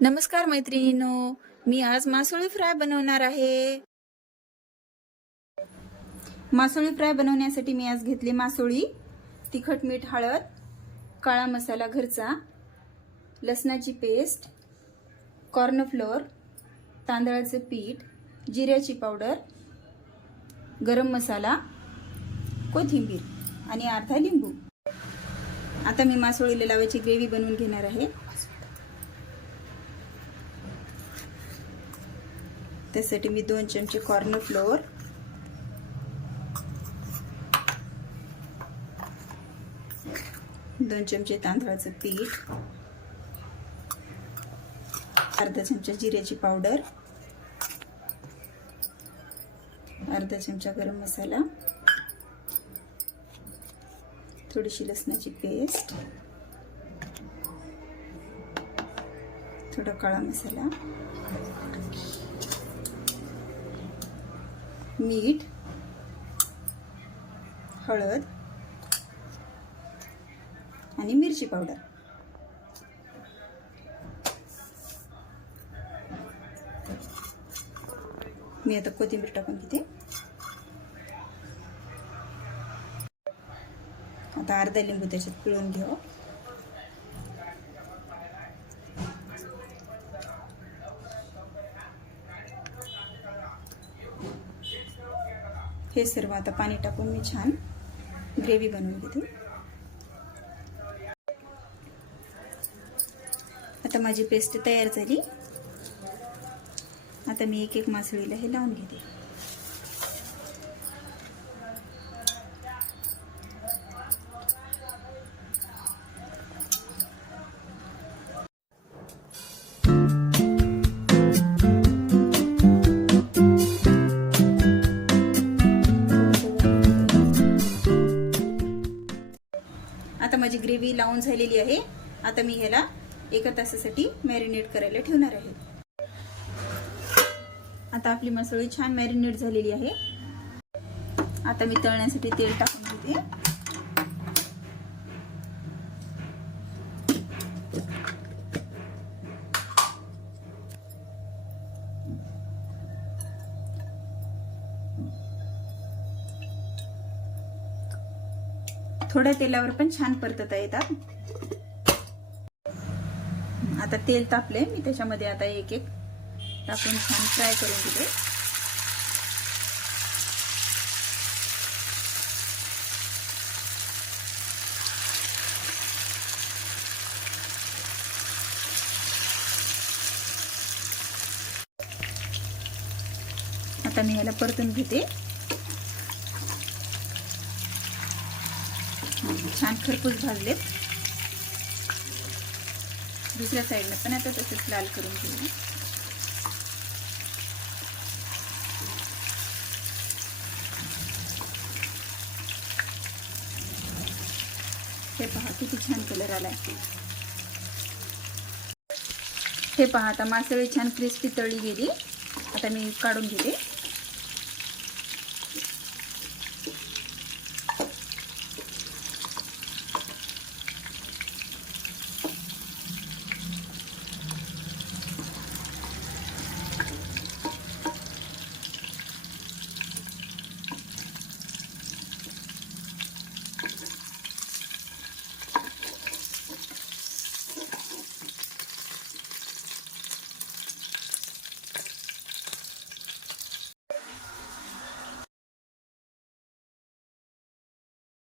नमस्कार मैत्रिणींनो, मी आज मासोळी फ्राय बनवणार आहे। मासोळी फ्राय बनवण्यासाठी मी आज घेतली मासोळी, तिखट मीठ हळद, काळा मसाला घरचा, लसणाची पेस्ट, कॉर्नफ्लोअर, तांदळाचे पीठ, जिऱ्याची पावडर, गरम मसाला, कोथिंबीर आणि अर्धा लिंबू। आता मी मासोळीला लावायची ग्रेव्ही बनवून घेणार आहे। त्यासाठी मी 2 चमचे कॉर्नफ्लोअर, 2 चमचे तांदळाचे पीठ, अर्धा चमचा जिऱ्याची पावडर, अर्धा चमचा गरम मसाला, थोडीशी लसणाची पेस्ट, थोडा काळा मसाला, मीठ, हळद आणि मिरची पावडर। मी आता कोथिंबीर टाकून घेते। आता अर्धा लिंबू त्याच्यात पिळून घेऊ। हे सर्व आता पाणी टाकून मी छान ग्रेव्ही बनवून घेते। आता माझी पेस्ट तयार झाली। आता मी एक एक मासळीला हे लावून घेते। आता माझी ग्रेव्ही लावून झालेली आहे। आता मी ह्याला 1 तासासाठी मॅरिनेट करायला ठेवणार आहे। आता आपली मासोळी छान मॅरिनेट झालेली आहे। आता मी तळण्यासाठी तेल टाकून घेते। थोड्या तेलावर पण छान परतता येतात। आता तेल तापले, मी त्याच्यामध्ये आता एक एक टाकून छान फ्राय करून घेते। आता मी ह्याला परतून घेते। छान खरपूस भाजलेत। दुसऱ्या साईडने पण आता तसेच लाल करून घेऊ। हे पहा किती छान कलर आलाय। हे पहा आता मासळी छान क्रिस्पी तळली गेली। आता मी काढून घेते।